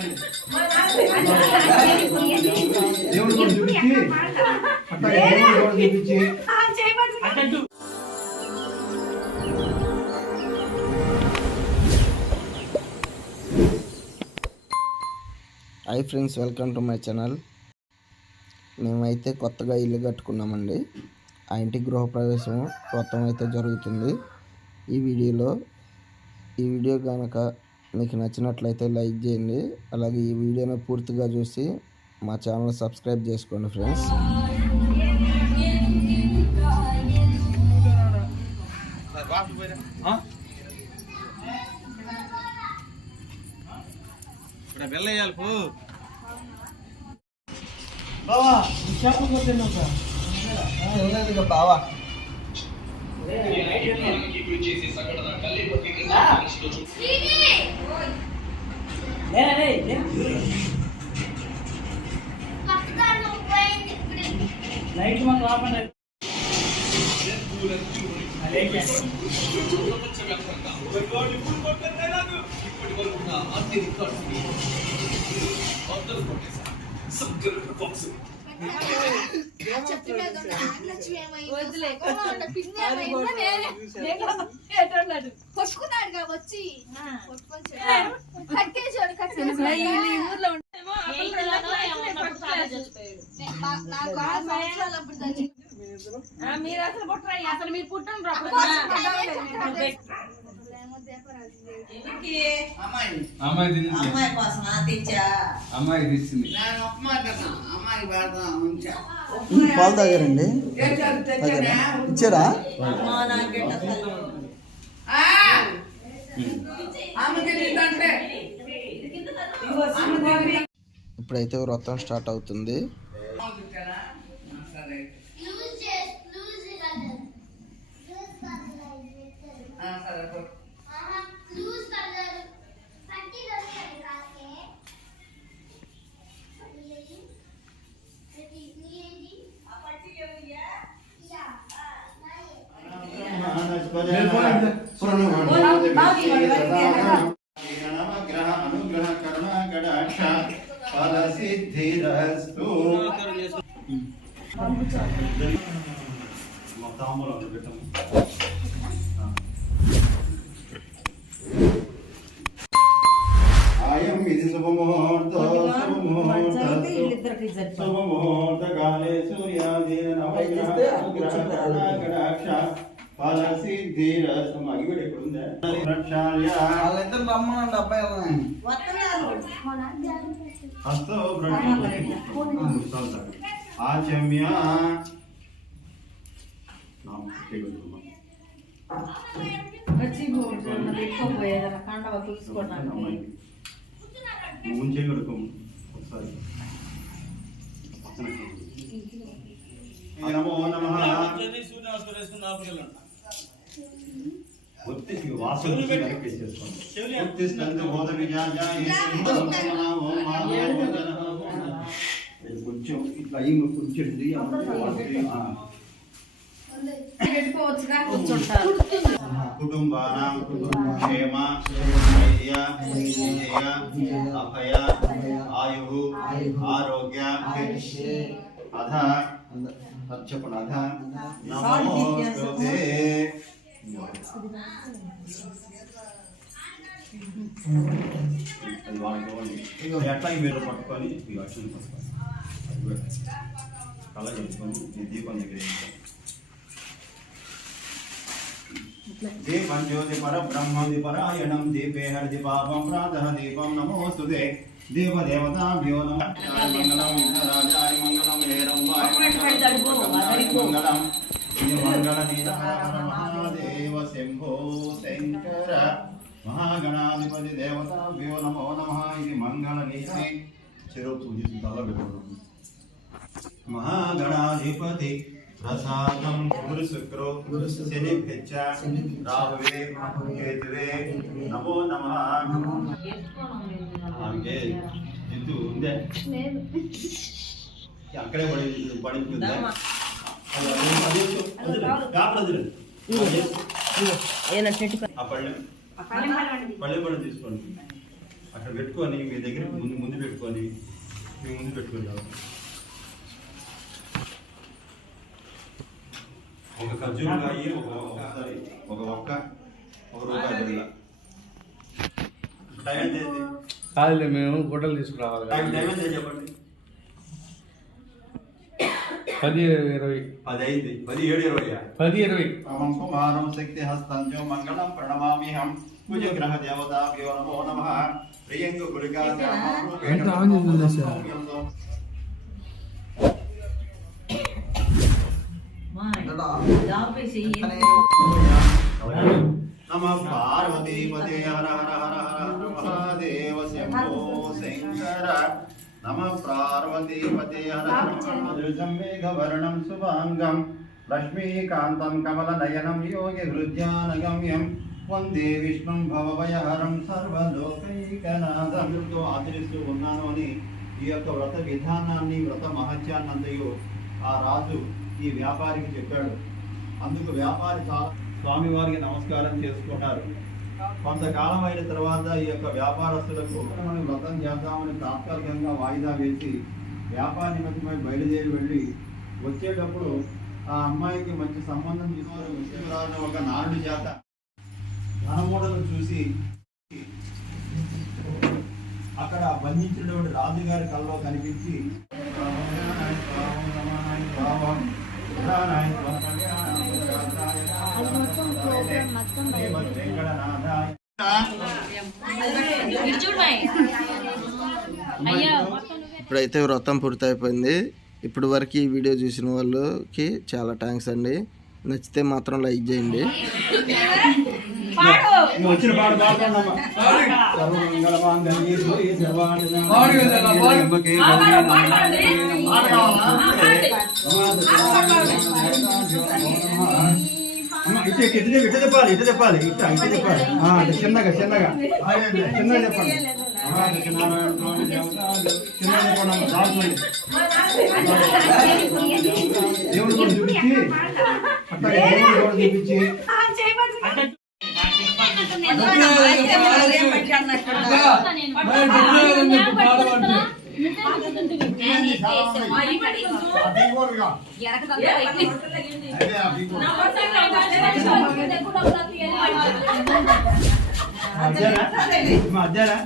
Hi friends, welcome to my channel. మేమైతే కొత్తగా ఇల్లు కట్టుకున్నామండి. ఆ ఇంటి గృహప్రవేశం మొత్తం అయితే జరుగుతుంది. ఈ వీడియో కనుక మీకు నచ్చినట్లయితే లైక్ చేయండి. అలాగే ఈ వీడియోని పూర్తిగా చూసి మా ఛానల్ సబ్స్క్రైబ్ చేసుకోండి ఫ్రెండ్స్. వెళ్ళేయాలి పో బావా, చెప్పకపోతే బావా లైట్ మాకు ఆపండి. కొట్టుకున్నాడు వచ్చి మీరు అసలు పుట్టరా, అసలు మీరు పుట్టండి. అమ్మాయి కోసం తెచ్చా, అమ్మాయి తెచ్చింది. పాలు తాగారండి? ఇచ్చారా? ఇప్పుడైతే వ్రతం స్టార్ట్ అవుతుంది. ఆయం ఇది శుభముహూర్త కాలే సూర్యాదీన నవగ్రహ ఫల సిద్ధిరస్తు. అగిపెట్టి ఎప్పుడు ఉందా? వాళ్ళిద్దరు రమ్మనండి అబ్బాయి. హస్తో ఆచమ్య ముంచే కొడుకు ఒకసారి. నమో నమః. కొంచెం ఇట్లా అయ్యి కొంచెం కుటుంబానాం క్షేమ ధైర్య విజయ అభయ ఆయు ఆరోగ్య అధ చెప్పండి. అధ నమోస్తుతే. ఎట్లా మీరు పట్టుకొని ఈ అక్షరం పట్టుకొని కళ కలుపుకొని ఈ దీపం దగ్గర దీపం జ్యోతి పర బ్రహ్మది పరాయణం దీపే హరిది పాపం ప్రాతః దీపం నమోస్తుతే. దేవదేవతాభ్యో నమః. మంగళం విఘ్నరాజాయ మంగళం హేరంబాయ మంగళం మంగళ శంభో శంకర మహాగణాధిపతి దేవతాభ్యో నమో నమః. ఇది మంగళ నీతి చెరువు పూజించి తల పెట్టుకున్నాం. మహాగణాధిపతి ప్రసాదం గురు శుక్రో శనిభ్యచ్చ రాహువే కేతువే నమో నమః. ఇది ఉందే అక్కడే పడిందా? పళ్ళెం తీసుకోండి. అక్కడ పెట్టుకొని మీ దగ్గర ముందు పెట్టుకొని మీ ముందు పెట్టుకుంటాం. ఒక ఖర్జూరకాయ ఒక ఒక్క రూపాయి బిళ్ళ. టైం ఎంత అయింది? కాదులే మేము గుడ్డలు తీసుకురావాలి. టైం ఎంత చెప్పండి. 10:20. 10 అయింది. 17:20. 10:20. అహం కుమారం శక్తి హస్తంజో మంగళం ప్రణమామ్యహం కుజగ్రహ దేవతాభ్యో నమో నమః. ప్రియంగు గుళికా నమ పార్వతీపతే హర హర హర హర మహాదేవ శంభో శంకర. నమ పార్వతీపతే హర హర మేఘవర్ణం శుభాంగం లక్ష్మీకాంతం కమలనయనం యోగి హృద్యానగమ్యం వందే విష్ణుం భవభయహరం సర్వలోకైకనాథంతో ఆచరిస్తూ ఉన్నాను అని ఈ యొక్క వ్రత విధానాన్ని వ్రత మహత్యాన్నంతయు ఆ రాజు ఈ వ్యాపారికి చెప్పాడు. అందుకు వ్యాపారి స్వామివారికి నమస్కారం చేసుకున్నారు. కొంతకాలం అయిన తర్వాత ఈ యొక్క వ్యాపారస్తులకు మనం వ్రతం చేద్దామని తాత్కాలికంగా వాయిదా వేసి వ్యాపార నిమిత్తమై బయలుదేరి వెళ్ళి వచ్చేటప్పుడు ఆ అమ్మాయికి మంచి సంబంధం తీసుకొని ముఖ్యరాజు ఒక నారుడి చేత ధనమూడలు చూసి అక్కడ బంధించినటువంటి రాజుగారి కల్లో కనిపించి ఇప్పుడైతే వ్రతం పూర్తయిపోయింది. ఇప్పుడు వరకు ఈ వీడియో చూసిన వాళ్ళకి చాలా థ్యాంక్స్ అండి. నచ్చితే మాత్రం లైక్ చేయండి. వచ్చిన పాడు ఇట్ట చెప్పాలి ఇట్ట చెప్పాలి చిన్నగా చిన్నగా చిన్నగా చెప్పండి. దేవుడు కూడా చూపించి అట్లాగే దేవుడు కూడా చూపించి మధ్యాహ్నం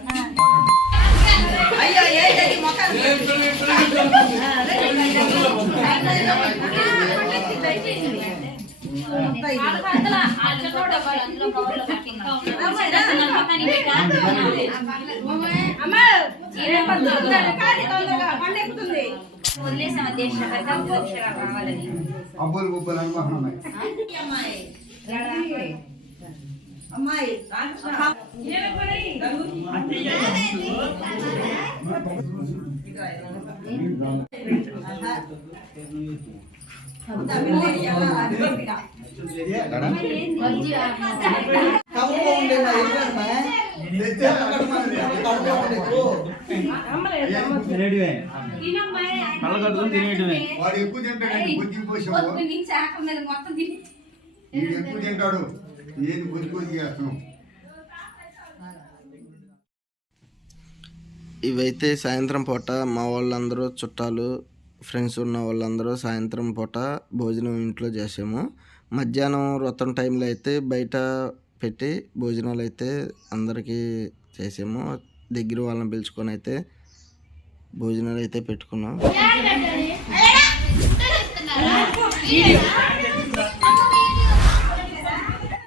అబ్బులు గుబ్బలు అనుకుంటున్నాయి. అమ్మాయి వాడు ఎక్కువ తింటాడు బుద్ధి పోసావు ఎక్కువ తింటాడు ఏది బుద్ధి బుద్ధి చేస్తాం. ఇవైతే సాయంత్రం పూట మా వాళ్ళందరూ చుట్టాలు ఫ్రెండ్స్ ఉన్న వాళ్ళందరూ సాయంత్రం పూట భోజనం ఇంట్లో చేసాము. మధ్యాహ్నం వ్రతం టైంలో అయితే బయట పెట్టి భోజనాలు అయితే అందరికీ చేసాము. దగ్గర వాళ్ళని పిలుచుకొని అయితే భోజనాలు అయితే పెట్టుకున్నాం.